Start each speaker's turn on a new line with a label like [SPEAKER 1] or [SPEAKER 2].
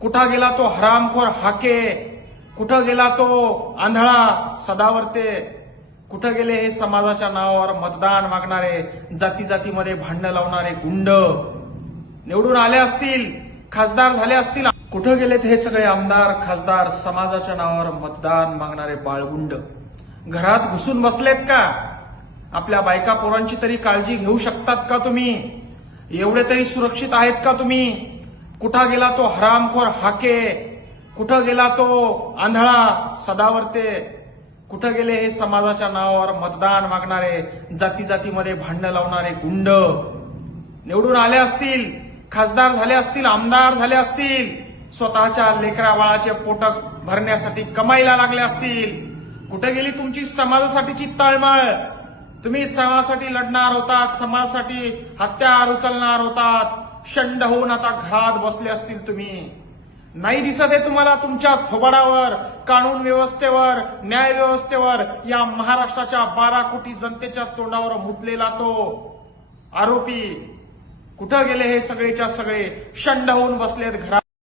[SPEAKER 1] कुठं गेला तो हरामखोर हाके? कुठं गेला तो आंधळा सदावर्ते? कुठं गेले हे समाजाच्या नावावर मतदान मागणारे जाती जातीमध्ये भांडणं लावणारे गुंड? निवडून आले असतील खासदार झाले असतील. कुठं गेलेत हे सगळे आमदार खासदार समाजाच्या नावावर मतदान मागणारे बाळगुंड? घरात घुसून बसलेत का? आपल्या बायका पोरांची तरी काळजी घेऊ शकतात का तुम्ही? एवढे तरी सुरक्षित आहेत का तुम्ही? कुठं गेला तो हरामखोर हाके? कुठं गेला तो आंधळा सदावर्ते? कुठं गेले हे समाजाच्या नावावर मतदान मागणारे जाती जातीमध्ये भांडणं लावणारे गुंड? निवडून आले असतील खासदार झाले असतील आमदार झाले असतील स्वतःच्या लेकरा बाळाचे पोटक भरण्यासाठी कमाईला लागले असतील. कुठे गेली तुमची समाजासाठीची तळमळ? तुम्ही समाजासाठी लढणार होतात समाजासाठी हत्यार उचलणार होतात. शंड होऊन आता घरात बसले असतील तुम्ही. नाही दिसत आहे तुम्हाला तुमच्या थोबाडावर कानून व्यवस्थेवर न्याय व्यवस्थेवर या महाराष्ट्राच्या बारा कोटी जनतेच्या तोंडावर मुतलेला तो आरोपी. कुठं गेले हे सगळेच्या सगळे? शंड होऊन बसलेत घरात.